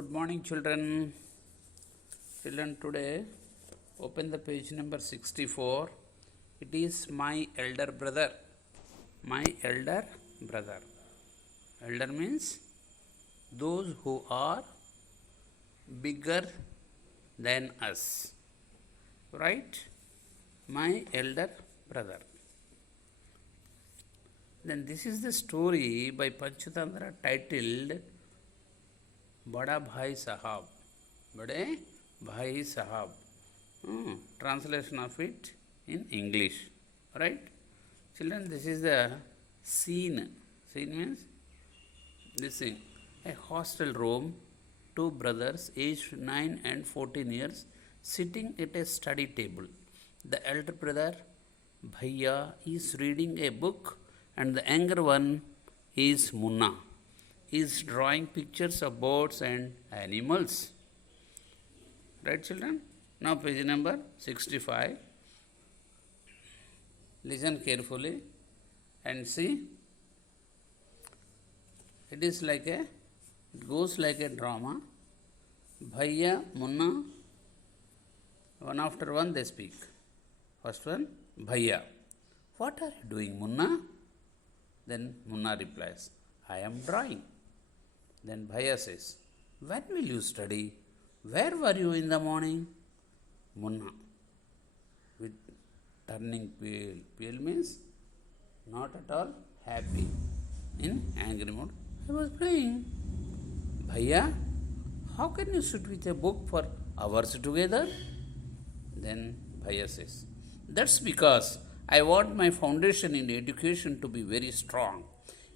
Good morning, children. Children, today open the page number 64. It is my elder brother. My elder brother. Elder means those who are bigger than us. Right? My elder brother. Then this is the story by Panchatantra titled Bada Bhai Sahab. Bade Bhai Sahab. Translation of it in English. Right? Children, this is the scene. Scene means this thing. A hostel room, two brothers aged 9 and 14 years sitting at a study table. The elder brother, Bhaiya, is reading a book and the younger one is Munna. He is drawing pictures of birds and animals. Right, children? Now page number 65. Listen carefully and see. It goes like a drama. Bhaiya, Munna, one after one they speak. First one, Bhaiya. What are you doing, Munna? Then Munna replies, I am drawing. Then Bhaiya says, when will you study? Where were you in the morning? Munna, with turning pale. Pale means not at all happy. In angry mood, I was playing. Bhaiya, how can you sit with a book for hours together? Then Bhaiya says, that's because I want my foundation in education to be very strong.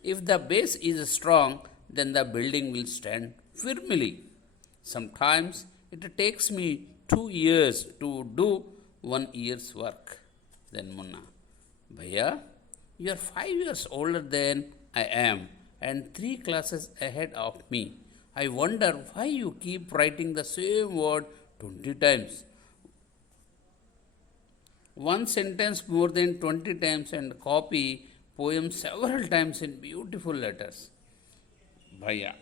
If the base is strong, then the building will stand firmly. Sometimes it takes me 2 years to do 1 year's work. Then Munna, Bhaiya, you are 5 years older than I am and 3 classes ahead of me. I wonder why you keep writing the same word 20 times. One sentence more than 20 times and copy poems several times in beautiful letters. Bhaiya,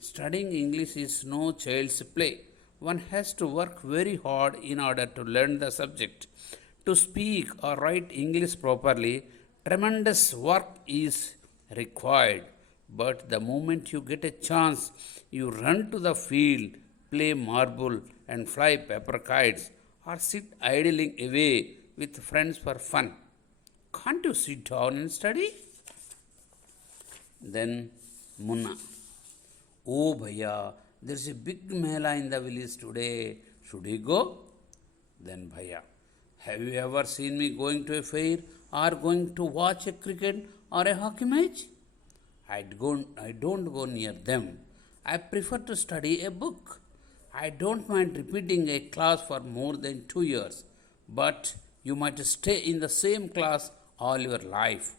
studying English is no child's play. One has to work very hard in order to learn the subject. To speak or write English properly, tremendous work is required. But the moment you get a chance, you run to the field, play marble and fly paper kites, or sit idling away with friends for fun. Can't you sit down and study? Then Munna, oh Bhaiya, there's a big mela in the village today. Should we go? Then Bhaiya, have you ever seen me going to a fair or going to watch a cricket or a hockey match? I don't go near them. I prefer to study a book. I don't mind repeating a class for more than 2 years, but you might stay in the same class all your life.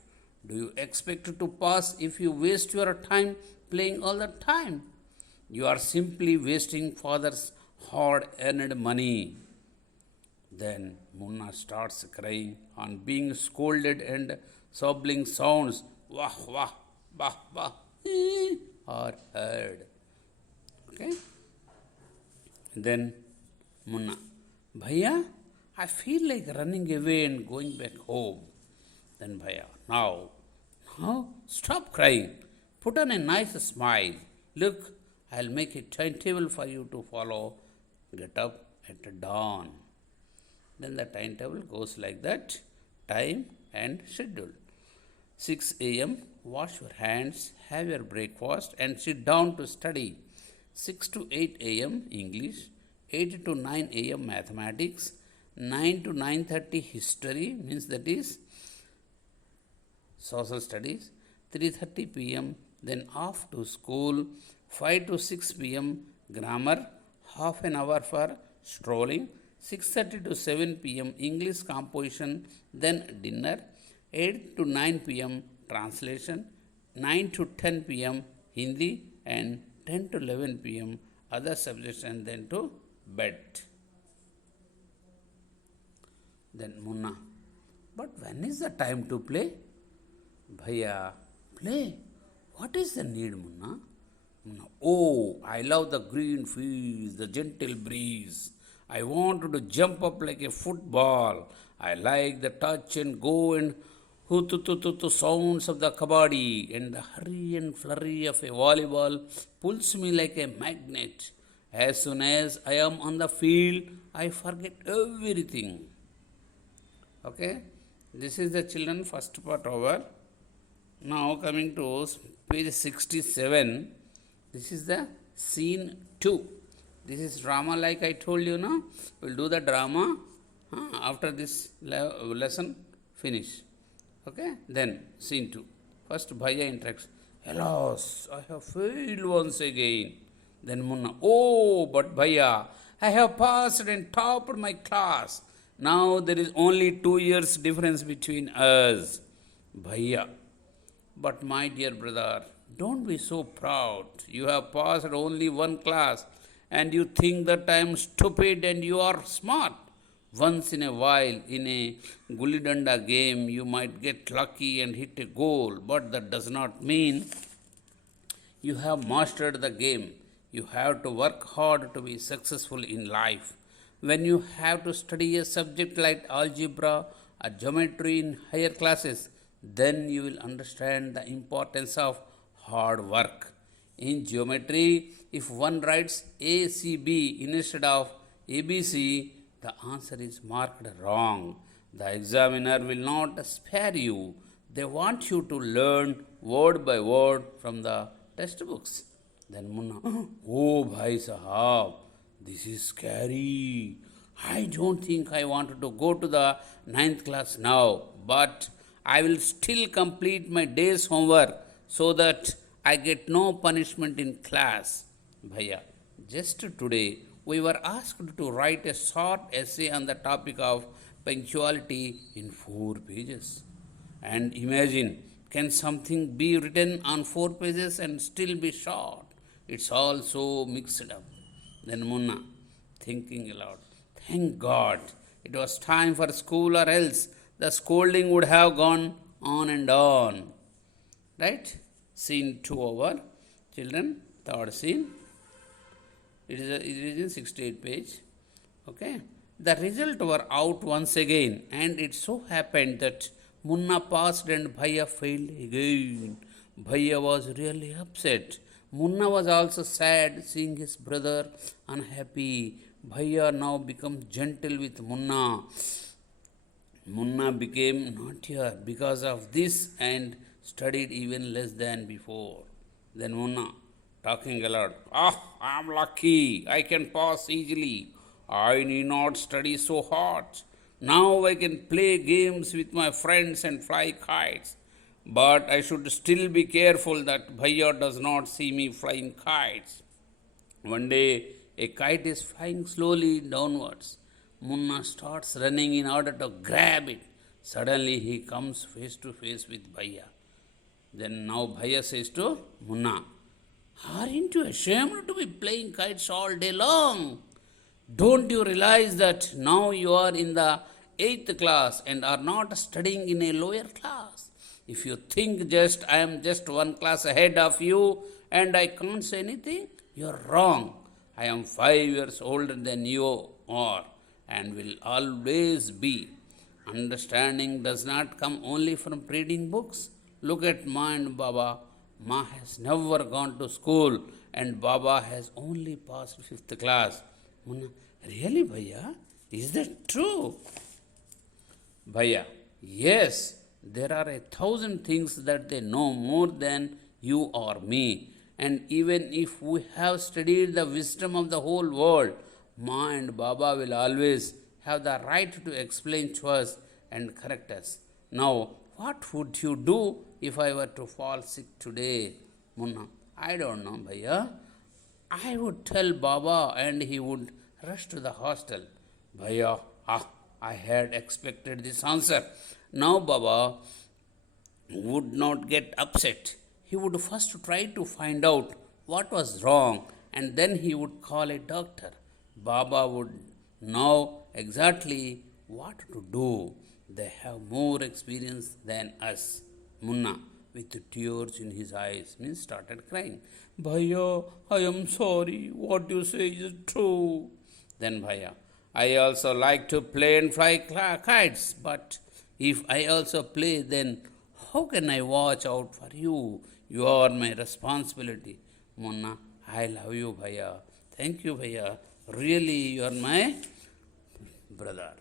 Do you expect to pass if you waste your time playing all the time? You are simply wasting father's hard-earned money. Then Munna starts crying on being scolded and sobbing sounds, wah, wah, bah, bah, are heard. Okay? Then Munna, Bhaiya, I feel like running away and going back home. Then Bhaiya, now, stop crying. Put on a nice smile. Look, I'll make a timetable for you to follow. Get up at dawn. Then the timetable goes like that, time and schedule. 6 a.m., wash your hands, have your breakfast and sit down to study. 6 to 8 a.m. English, 8 to 9 a.m. mathematics, 9 to 9:30 history, means that is social studies, 3:30 p.m. then off to school, 5 to 6 p.m. grammar, half an hour for strolling, 6:30 to 7 p.m. English composition, then dinner, 8 to 9 p.m. translation, 9 to 10 p.m. Hindi and 10 to 11 p.m. other subjects and then to bed. Then Munna, but when is the time to play? Bhaiya, play? What is the need, Munna? Oh, I love the green fields, the gentle breeze. I wanted to jump up like a football. I like the touch and go and hoo-tu-tu-tu-tu sounds of the kabaddi, and the hurry and flurry of a volleyball pulls me like a magnet. As soon as I am on the field, I forget everything. Okay, this is the children first part over. Now coming to page 67, this is the scene 2. This is drama like I told you now. We'll do the drama after this lesson finish. Okay, then scene 2. First Bhaiya interacts. Alas, I have failed once again. Then Munna, oh, but Bhaiya, I have passed and topped my class. Now there is only 2 years difference between us. Bhaiya, but my dear brother, don't be so proud. You have passed only one class and you think that I am stupid and you are smart. Once in a while, in a gulli danda game, you might get lucky and hit a goal, but that does not mean you have mastered the game. You have to work hard to be successful in life. When you have to study a subject like algebra or geometry in higher classes, then you will understand the importance of hard work. In geometry, if one writes ACB instead of ABC, the answer is marked wrong. The examiner will not spare you. They want you to learn word by word from the textbooks. Then Munna, oh Bhai Sahab, this is scary. I don't think I wanted to go to the 9th class now, but I will still complete my day's homework so that I get no punishment in class. Bhaiya, just today we were asked to write a short essay on the topic of punctuality in 4 pages. And imagine, can something be written on 4 pages and still be short? It's all so mixed up. Then Munna, thinking aloud, thank God it was time for school, or else the scolding would have gone on and on. Right? Scene 2 over. Children, third scene. It is in 68 page. Okay. The result were out once again, and it so happened that Munna passed and Bhaiya failed again. Bhaiya was really upset. Munna was also sad seeing his brother unhappy. Bhaiya now becomes gentle with Munna. Munna became naughtier because of this and studied even less than before. Then Munna, talking aloud, I am lucky. I can pass easily. I need not study so hard. Now I can play games with my friends and fly kites. But I should still be careful that Bhaiya does not see me flying kites. One day, a kite is flying slowly downwards. Munna starts running in order to grab it. Suddenly, he comes face to face with Bhaiya. Then now Bhaiya says to Munna, aren't you ashamed to be playing kites all day long? Don't you realize that now you are in the 8th class and are not studying in a lower class? If you think I am just one class ahead of you and I can't say anything, you are wrong. I am 5 years older than you are and will always be. Understanding does not come only from reading books. Look at Ma and Baba. Ma has never gone to school and Baba has only passed 5th class. Munna, really Bhaiya? Is that true? Bhaiya, yes. There are 1,000 things that they know more than you or me. And even if we have studied the wisdom of the whole world, Ma and Baba will always have the right to explain to us and correct us. Now, what would you do if I were to fall sick today? Munna, I don't know, Bhaiya. I would tell Baba and he would rush to the hostel. Bhaiya, I had expected this answer. Now Baba would not get upset. He would first try to find out what was wrong and then he would call a doctor. Baba would know exactly what to do. They have more experience than us. Munna, with tears in his eyes, means started crying. Bhaiya, I am sorry, what you say is true. Then Bhaiya, I also like to play and fly kites, but if I also play, then how can I watch out for you? You are my responsibility. Munna, I love you, Bhaiya. Thank you, Bhaiya. Really, you are my brother.